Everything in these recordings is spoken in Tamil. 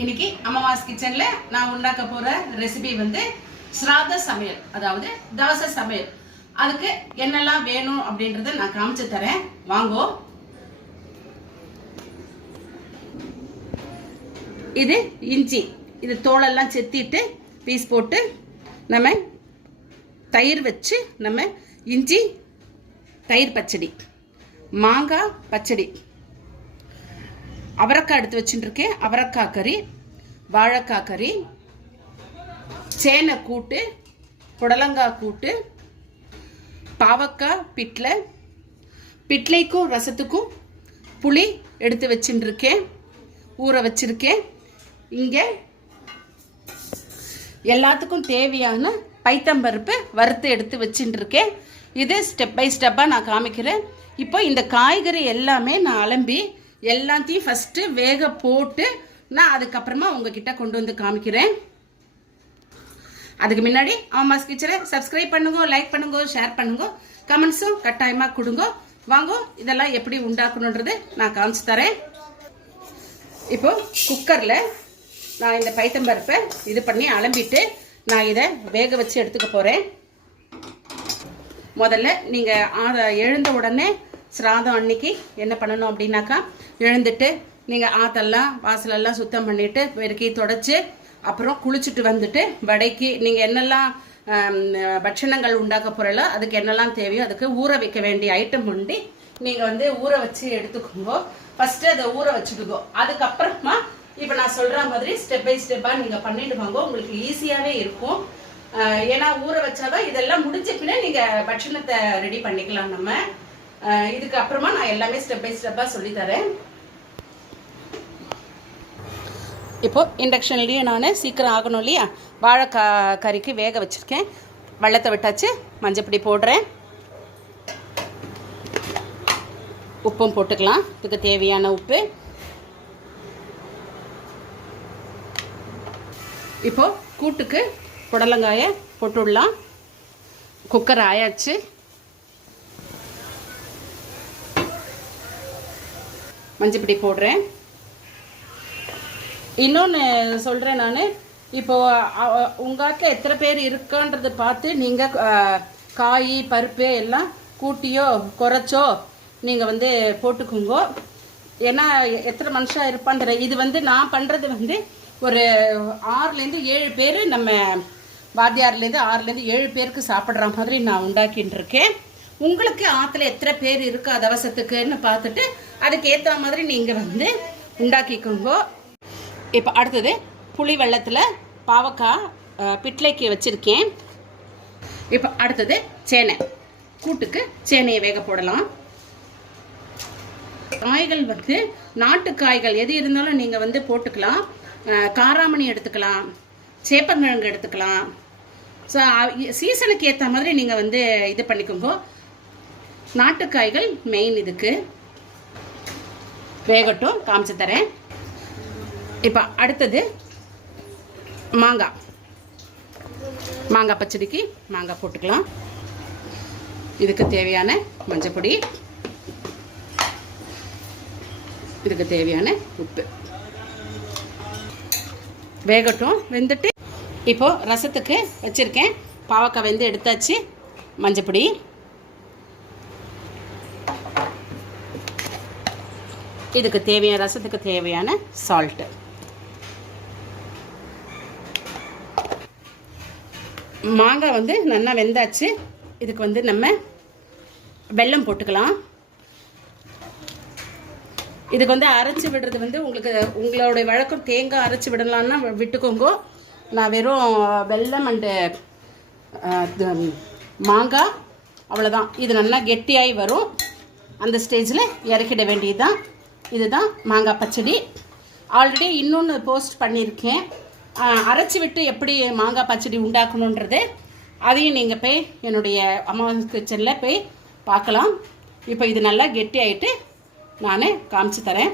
இன்னைக்கு அம்மாவாஸ் கிச்சன்ல நான் உண்டாக்க போற ரெசிபி வந்து ஸ்ராத சமையல் அதாவது தவச சமையல். அதுக்கு என்னெல்லாம் வேணும் அப்படின்றத நான் காமிச்சு தரேன். வாங்கோ. இது இஞ்சி. இது தோலெல்லாம் செத்திட்டு பீஸ் போட்டு நம்ம தயிர் வச்சு நம்ம இஞ்சி தயிர் பச்சடி மாங்காய் பச்சடி. அவரைக்காய் எடுத்து வச்சுட்டுருக்கேன் அவரைக்காய் கறி வாழைக்காய் கறி சேனை கூட்டு புடலங்காய் கூட்டு பாவக்காய் பிட்லை பிட்லைக்கும் ரசத்துக்கும் புளி எடுத்து வச்சுட்டுருக்கேன் ஊற வச்சுருக்கேன் இங்கே எல்லாத்துக்கும் தேவையான பைத்தம்பருப்பு வறுத்து எடுத்து வச்சுட்டுருக்கேன் இது ஸ்டெப் பை ஸ்டெப்பாக நான் காமிக்கிறேன். இப்போ இந்த காய்கறி எல்லாமே நான் அலம்பி எல்லாத்தையும் ஃபஸ்ட்டு வேக போட்டு நான் அதுக்கப்புறமா உங்ககிட்ட கொண்டு வந்து காமிக்கிறேன். அதுக்கு முன்னாடி அம்மாஸ் கிச்சனை சப்ஸ்கிரைப் பண்ணுங்க லைக் பண்ணுங்க ஷேர் பண்ணுங்க கமெண்ட்ஸும் கட்டாயமாக கொடுங்க. வாங்க இதெல்லாம் எப்படி உண்டாக்கணுன்றது நான் காமிச்சு தரேன். இப்போ குக்கரில் நான் இந்த பைத்தம்பருப்பை இது பண்ணி அலம்பிட்டு நான் இதை வேக வச்சு எடுத்துக்க போகிறேன் முதல்ல நீங்கள் எழுந்த உடனே சிராதம் அன்னைக்கு என்ன பண்ணணும் அப்படின்னாக்கா எழுந்துட்டு நீங்கள் ஆத்தெல்லாம் வாசலெல்லாம் சுத்தம் பண்ணிவிட்டு பெருக்கி தொடச்சி அப்புறம் குளிச்சுட்டு வந்துட்டு வடைக்கு நீங்கள் என்னெல்லாம் பட்சணங்கள் உண்டாக்க போகிறீங்களோ அதுக்கு என்னெல்லாம் தேவையோ அதுக்கு ஊற வைக்க வேண்டிய ஐட்டம் உண்டு. நீங்கள் வந்து ஊற வச்சு எடுத்துக்கோங்க. ஃபஸ்ட்டு அதை ஊற வச்சுடுங்க அதுக்கப்புறமா இப்போ நான் சொல்கிற மாதிரி ஸ்டெப் பை ஸ்டெப்பாக நீங்கள் பண்ணிட்டு வாங்க. உங்களுக்கு ஈஸியாகவே இருக்கும். ஏன்னா ஊற வச்சாதான் இதெல்லாம் முடிஞ்ச பின்னே நீங்கள் பட்சணத்தை ரெடி பண்ணிக்கலாம் நம்ம. இதுக்கு அப்புறமா நான் எல்லாமே ஸ்டெப் பை ஸ்டெப்பாக சொல்லித்தரேன். இப்போ இண்டக்ஷன்லேயே நான் சீக்கிரம் ஆகணும் இல்லையா? வாழைக்காய் கறிக்கு வேக வச்சுருக்கேன். வெள்ளத்தை விட்டாச்சு மஞ்சப்பொடி போடுறேன். உப்பும் போட்டுக்கலாம். இதுக்கு தேவையான உப்பு. இப்போ கூட்டுக்கு புடலங்காயை போட்டுடலாம். குக்கர் ஆயாச்சு. மஞ்சப்பொடி போடுறேன். இன்னொன்று சொல்கிறேன் நான். இப்போது உங்கள் ஆட்டில் எத்தனை பேர் இருக்கான்றதை பார்த்து நீங்கள் காய் பருப்பு எல்லாம் கூட்டியோ குறைச்சோ நீங்கள் வந்து போட்டுக்குங்க. ஏன்னா எத்தனை மனுஷாக இருப்பான்ற இது வந்து நான் பண்ணுறது வந்து ஒரு ஆறுலேருந்து ஏழு பேர் நம்ம வாத்தியார்லேருந்து ஆறுலேருந்து ஏழு பேருக்கு சாப்பிட்ற மாதிரி நான் உண்டாக்கின்னு இருக்கேன் உங்களுக்கு ஆற்றுல எத்தனை பேர் இருக்கா தவசத்துக்குன்னு பார்த்துட்டு அதுக்கு ஏற்ற மாதிரி நீங்கள் வந்து உண்டாக்கிக்கோங்க. இப்போ அடுத்தது புளி வெள்ளத்தில் பாவக்காய் பிட்லைக்கு வச்சுருக்கேன். இப்போ அடுத்தது சேனை. கூட்டுக்கு சேனையை வேக போடலாம். காய்கள் வந்து நாட்டு காய்கள் எது இருந்தாலும் நீங்கள் வந்து போட்டுக்கலாம். காராமணி எடுத்துக்கலாம். சேப்பங்கிழங்கு எடுத்துக்கலாம். ஸோ சீசனுக்கு ஏற்ற மாதிரி நீங்கள் வந்து இது பண்ணிக்கோங்க. நாட்டுக்காய்கள் மெயின் இதுக்கு. வேகட்டும் காமிச்சு தரேன். இப்போ அடுத்தது மாங்காய். மாங்காய் பச்சடிக்கு மாங்காய் போட்டுக்கலாம். இதுக்கு தேவையான மஞ்சப்பொடி இதுக்கு தேவையான உப்பு. வேகட்டும் வெந்துட்டு இப்போ ரசத்துக்கு வச்சுருக்கேன். பாவக்காய் வெந்து எடுத்தாச்சு. மஞ்சப்பொடி இதுக்கு தேவையான ரசத்துக்கு தேவையான சால்ட்டு மாங்காய் வந்து நல்லா வெந்தாச்சு. இதுக்கு வந்து நம்ம வெல்லம் போட்டுக்கலாம். இதுக்கு வந்து அரைச்சி விடுறது வந்து உங்களுக்கு உங்களோடைய வழக்கம் தேங்காய் அரைச்சி விடலான்னா விட்டுக்கோங்க. நான் வெறும் வெல்லம் அண்டு மாங்காய். அவ்வளோதான் இது நல்லா கெட்டியாகி வரும். அந்த ஸ்டேஜில் இறக்கிட வேண்டியதுதான். இதுதான் மாங்காய் பச்சடி. ஆல்ரெடி இன்னொன்று போஸ்ட் பண்ணியிருக்கேன். அரைச்சி விட்டு எப்படி மாங்காய் பச்சடி உண்டாக்கணுன்றது அதையும் நீங்கள் போய் என்னுடைய அம்மா கிச்சனில் போய் பார்க்கலாம். இப்போ இது நல்லா கெட்டி ஆகிட்டு நான் காமிச்சு தரேன்.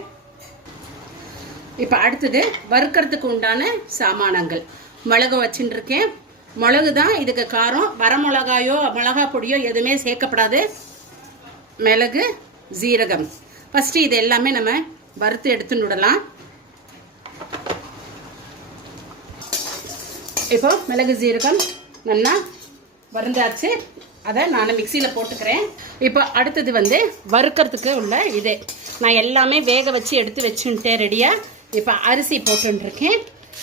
இப்போ அடுத்தது வறுக்கிறதுக்கு உண்டான சாமானங்கள். மிளகு வச்சுட்டுருக்கேன் மிளகு தான் இதுக்கு காரம். வரமிளகாயோ மிளகா பொடியோ எதுவுமே சேர்க்கப்படாது. மிளகு ஜீரகம். ஃபஸ்ட்டு இது எல்லாமே நம்ம வறுத்து எடுத்துன்னு விடலாம் இப்போ மிளகு ஜீரகம் நல்லா வறுந்தாச்சு. அதை நான் மிக்சியில் போட்டுக்கிறேன். இப்போ அடுத்தது வந்து வறுக்கிறதுக்கு உள்ள இது. நான் எல்லாமே வேக வச்சு எடுத்து வச்சுட்டேன் ரெடியாக இப்போ அரிசி போட்டுருக்கேன்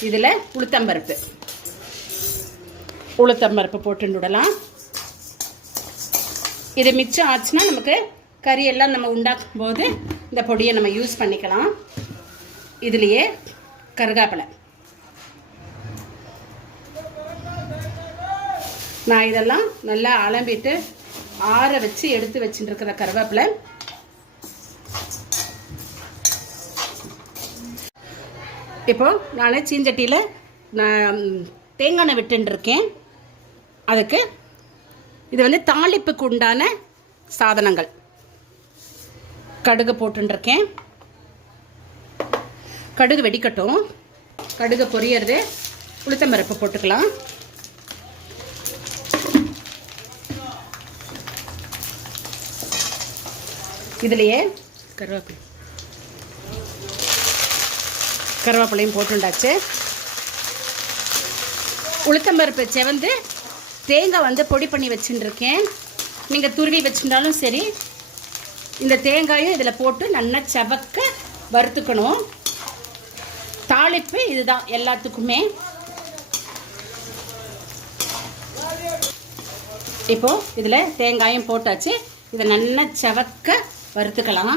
இதில் உளுத்தம்பருப்பு. உளுத்தம்பருப்பு போட்டு விடலாம் இது மிச்சம் ஆச்சுன்னா நமக்கு கறியெல்லாம் நம்ம உண்டாக்கும் போது இந்த பொடியை நம்ம யூஸ் பண்ணிக்கலாம். இதுலேயே கருகாப்பிலை. நான் இதெல்லாம் நல்லா அலம்பிட்டு ஆற வச்சு எடுத்து வச்சுட்டு இருக்கிற கருவேப்பிலை இப்போ நான் சீஞ்சட்டியில் நான் தேங்காய் எண்ணெய் அதுக்கு இது வந்து தாளிப்புக்கு உண்டான சாதனங்கள். கடுகு போட்டுருக்கேன் கடுகு வெடிக்கட்டும். கடுகு பொரியறது. உளுத்தம்பருப்பு போட்டுக்கலாம். இதுலேயே கருவேப்பிலை. கருவேப்பிலையும் போட்டுண்டாச்சு. உளுத்தம்பருப்பு செவந்து தேங்காய் வந்து பொடி பண்ணி வச்சுட்டுருக்கேன் நீங்கள் துருவி வச்சுட்டாலும் சரி இந்த தேங்காயும் இதில் போட்டு நல்லா செவக்க வறுத்துக்கணும். தாளிப்பு இதுதான் எல்லாத்துக்குமே. இப்போ இதில் தேங்காயும் போட்டாச்சு. இதை நல்லா செவக்க வறுத்துக்கலாம்.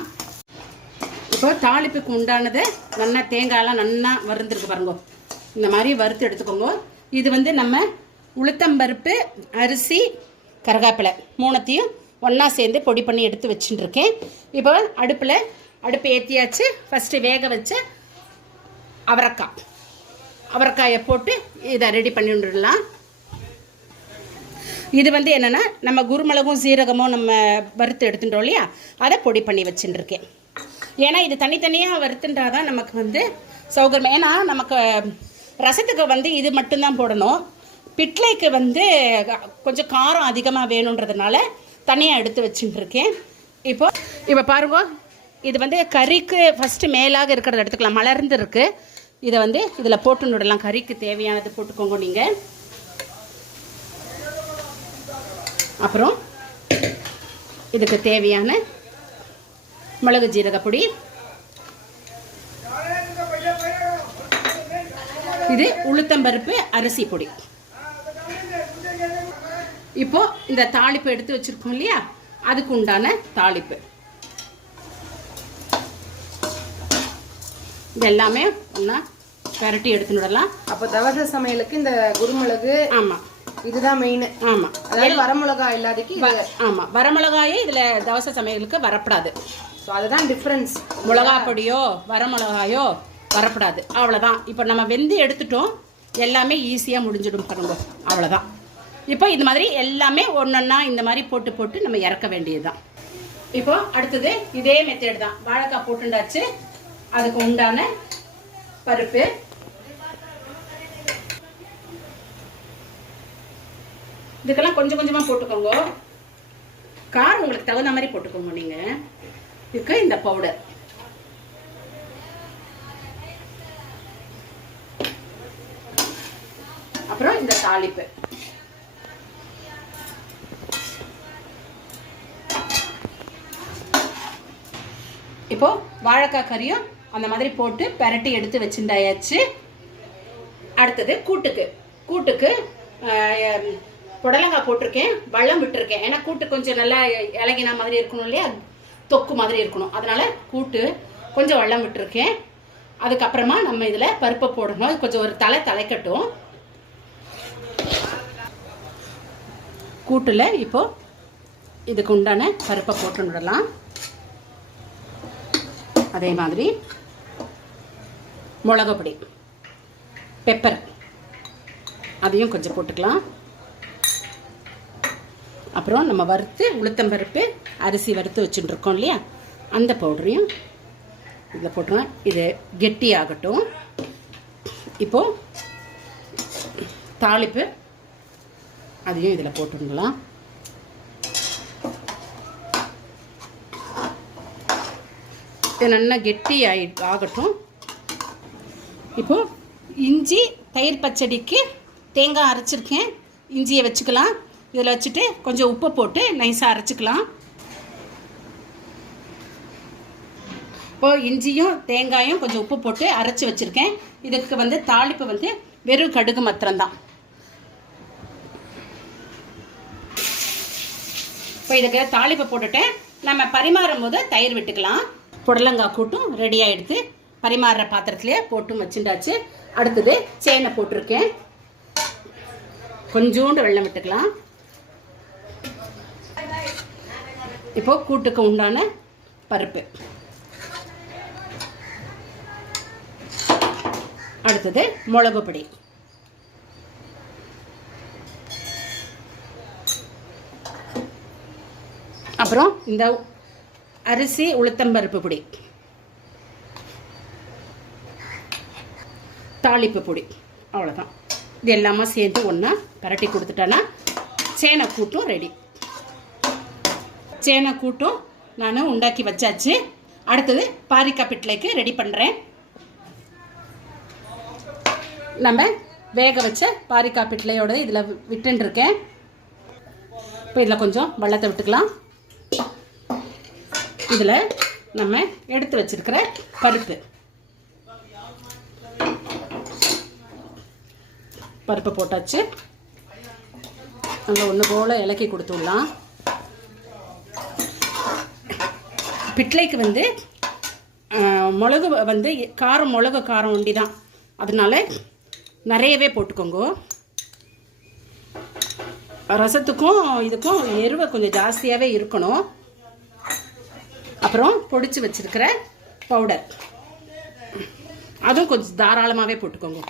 இப்போ தாளிப்புக்கு உண்டானது நல்லா தேங்காயெல்லாம் நல்லா வறுந்துருக்கு பாருங்க. இந்த மாதிரி வறுத்து எடுத்துக்கோங்க. இது வந்து நம்ம உளுத்தம்பருப்பு அரிசி கருகாப்பிலை மூணத்தையும் ஒன்றா சேர்ந்து பொடி பண்ணி எடுத்து வச்சுட்டுருக்கேன். இப்போ அடுப்பில் அடுப்பு ஏற்றியாச்சு ஃபஸ்ட்டு வேக வச்ச அவரைக்காய். அவரைக்காயை போட்டு இதை ரெடி பண்ணி இது வந்து என்னென்னா நம்ம குருமிளகும் சீரகமும் நம்ம வறுத்து எடுத்துட்டோம் இல்லையா? அதை பொடி பண்ணி வச்சுட்டுருக்கேன். ஏன்னா இது தனித்தனியாக வறுத்துன்றா தான் நமக்கு வந்து சௌகரியம் ஏன்னா நமக்கு ரசத்துக்கு வந்து இது மட்டும்தான் போடணும். பிட்லைக்கு வந்து கொஞ்சம் காரம் அதிகமாக வேணுன்றதுனால தனியாக எடுத்து வச்சுட்டுருக்கேன் இப்போ இப்போ பாருங்க இது வந்து கறிக்கு ஃபஸ்ட்டு மேலாக இருக்கிறத எடுத்துக்கலாம். மலர்ந்து இருக்கு இதை வந்து இதில் போட்டு விடலாம் கறிக்கு தேவையானது போட்டுக்கோங்க நீங்கள் அப்புறம் இதுக்கு தேவையான மிளகு ஜீரக பொடி. இது உளுத்தம்பருப்பு அரிசி பொடி. இப்போ இந்த தாளிப்பு எடுத்து வச்சிருக்கோம் இல்லையா? அதுக்கு உண்டான தாளிப்பு. இது எல்லாமே ஒன்றா கரட்டி எடுத்து விடலாம். அப்போ தவச சமையலுக்கு இந்த குருமிளகு ஆமாம் இதுதான் மெயின் ஆமாம் அதாவது வரமிளகா இல்லாதக்கு ஆமாம் வரமிளகாயே இதில் தவச சமையலுக்கு வரப்படாது. ஸோ அதுதான் டிஃப்ரென்ஸ் மிளகா பொடியோ வரமிளகாயோ வரப்படாது. அவ்வளோதான் இப்போ நம்ம வெந்து எடுத்துட்டோம். எல்லாமே ஈஸியாக முடிஞ்சிடும் பாருங்க. அவ்வளோதான் இப்போ இது மாதிரி எல்லாமே ஒன்றொன்னா இந்த மாதிரி போட்டு போட்டு நம்ம இறக்க வேண்டியதுதான். இப்போ அடுத்தது இதே மெத்தேட் தான். வாழைக்காய் போட்டுண்டாச்சு. அதுக்கு உண்டான பருப்பு. இதுக்கெல்லாம் கொஞ்சம் கொஞ்சமாக போட்டுக்கோங்க. காரம் உங்களுக்கு தகுந்த மாதிரி போட்டுக்கோங்க நீங்கள் இதுக்கு இந்த பவுடர் அப்புறம் இந்த தாளிப்பு. இப்போ வாழைக்காய் கறியும் அந்த மாதிரி போட்டு பெரட்டி எடுத்து வச்சுட்டாயாச்சு அடுத்தது கூட்டுக்கு. கூட்டுக்கு புடலங்காய் போட்டிருக்கேன் வள்ளம் விட்டுருக்கேன். ஏன்னா கூட்டு கொஞ்சம் நல்லா இலகின மாதிரி இருக்கணும் இல்லையா? தொக்கு மாதிரி இருக்கணும். அதனால கூட்டு கொஞ்சம் வள்ளம் விட்டுருக்கேன். அதுக்கப்புறமா நம்ம இதில் பருப்பை போடணும். கொஞ்சம் ஒரு தலை தலைக்கட்டும். கூட்டில் இப்போ இதுக்கு உண்டான பருப்பை போட்டு விடலாம். அதே மாதிரி மிளகுப்பொடி பெப்பர் அதையும் கொஞ்சம் போட்டுக்கலாம். அப்புறம் நம்ம வறுத்து உளுத்தம்பருப்பு அரிசி வறுத்து வச்சுட்டுருக்கோம் இல்லையா? அந்த பவுடரையும் இதில் போட்டுருவேன். இது கெட்டி ஆகட்டும் இப்போது தாளிப்பு அதையும் இதில் போட்டுருங்களாம் இது நல்லா கெட்டி ஆகி ஆகட்டும். இப்போது இஞ்சி தயிர் பச்சடிக்கு தேங்காய் அரைச்சிருக்கேன். இஞ்சியை வச்சுக்கலாம். இதில் வச்சுட்டு கொஞ்சம் உப்பை போட்டு நைஸாக அரைச்சிக்கலாம். இப்போது இஞ்சியும் தேங்காயும் கொஞ்சம் உப்பு போட்டு அரைச்சி வச்சுருக்கேன். இதுக்கு வந்து தாளிப்பு வந்து வெறும் கடுகு மாத்திரம்தான். இப்போ இதுக்கு தாளிப்பு போட்டுட்டேன் நம்ம பரிமாறும் போது தயிர் விட்டுக்கலாம். புடலங்காய் கூட்டும் ரெடி ஆகிடுது பரிமாறுற பாத்திரத்திலே போட்டும் வச்சுட்டாச்சு. அடுத்தது சேனை போட்டிருக்கேன். கொஞ்சோண்டு வெள்ளம் விட்டுக்கலாம். இப்போ கூட்டுக்கு உண்டான பருப்பு. அடுத்தது மிளகு பொடி. அப்புறம் இந்த அரிசி உளுத்தம்பருப்பு பொடி. தாளிப்பு பொடி. அவ்வளோதான் இது எல்லாமே சேர்ந்து ஒன்றா பரட்டி கொடுத்துட்டேன்னா சேனை கூட்டும் ரெடி சேனை கூட்டும் நான் உண்டாக்கி வச்சாச்சு. அடுத்தது பாரிக்காப்பிட்டலைக்கு ரெடி பண்ணுறேன் நம்ம வேக வச்ச பாரிக்காய் பிட்லையோட இதில் விட்டுருக்கேன் இப்போ இதில் கொஞ்சம் வெள்ளத்தை விட்டுக்கலாம். இதில் நம்ம எடுத்து வச்சிருக்கிற பருப்பு. பருப்பு போட்டாச்சு. நல்லா ஒன்று போல் இலக்கி கொடுத்துடலாம். பிட்லைக்கு வந்து மிளகு வந்து காரம் மிளகு காரம் ஒண்டி தான் அதனால நிறையவே போட்டுக்கோங்க. ரசத்துக்கும் இதுக்கும் எருவை கொஞ்சம் ஜாஸ்தியாகவே இருக்கணும். அப்புறம் பொடிச்சு வச்சிருக்கிற பவுடர் அதுவும் கொஞ்சம் தாராளமாகவே போட்டுக்கோங்க.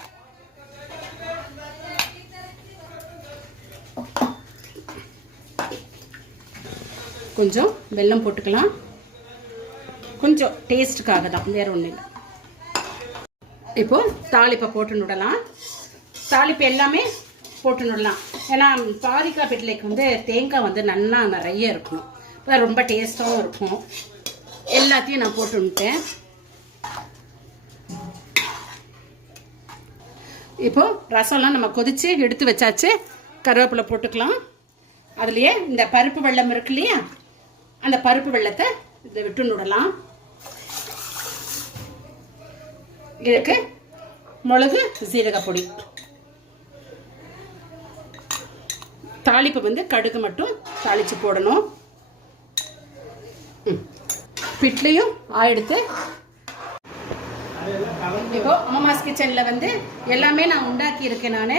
கொஞ்சம் வெல்லம் போட்டுக்கலாம். கொஞ்சம் டேஸ்ட்டுக்காக தான் வேற ஒன்றும் இல்லை. இப்போது தாளிப்பை போட்டு விடலாம் தாளிப்பு எல்லாமே போட்டு விடலாம் ஏன்னா பாரிக்காய் பிட்லைக்கு வந்து தேங்காய் வந்து நல்லா நிறைய இருக்கணும். ரொம்ப டேஸ்ட்டாகவும் இருக்கும். எல்லாத்தையும் நான் போட்டு விட்டேன் இப்போ ரசம்லாம் நம்ம கொதிச்சு எடுத்து வச்சாச்சு. கருவேப்பிலை போட்டுக்கலாம். அதுலேயே இந்த பருப்பு வெள்ளம் இருக்கு இல்லையா? அந்த பருப்பு வெள்ளத்தை இதில் விட்டு விடலாம் இதுக்கு மிளகு சீரக பொடி. தாளிப்பு வந்து கடுகு மட்டும் தாளித்து போடணும். பிட்லையும் ஆயிடுத்து. இப்போ அம்மாஸ் கிச்சனில் வந்து எல்லாமே நான் உண்டாக்கி இருக்கேன் நான்.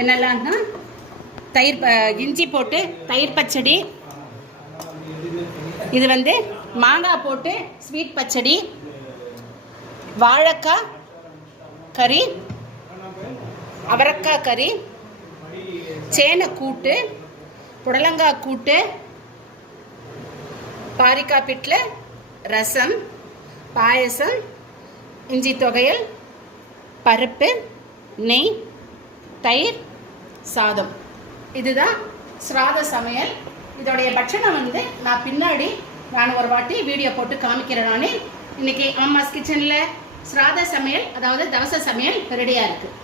என்னெல்லாம்னா தயிர் இஞ்சி போட்டு தயிர் பச்சடி. இது வந்து மாங்காய் போட்டு ஸ்வீட் பச்சடி. வாழைக்காய் கறி. அவரக்காய் கறி. சேனை கூட்டு. புடலங்காய் கூட்டு. பாரிக்காய் பிட்டில் ரசம் பாயசம் இஞ்சி தொகையல் பருப்பு நெய் தயிர் சாதம். இதுதான் ஸ்ராத சமையல். இதோடைய பட்சணம் வந்து நான் பின்னாடி நான் ஒரு வாட்டி வீடியோ போட்டு காமிக்கிறேன் நான். இன்னைக்கு அம்மாஸ் கிச்சனில் ஸ்ராத சமையல் அதாவது தவச சமையல் ரெடியாக இருக்குது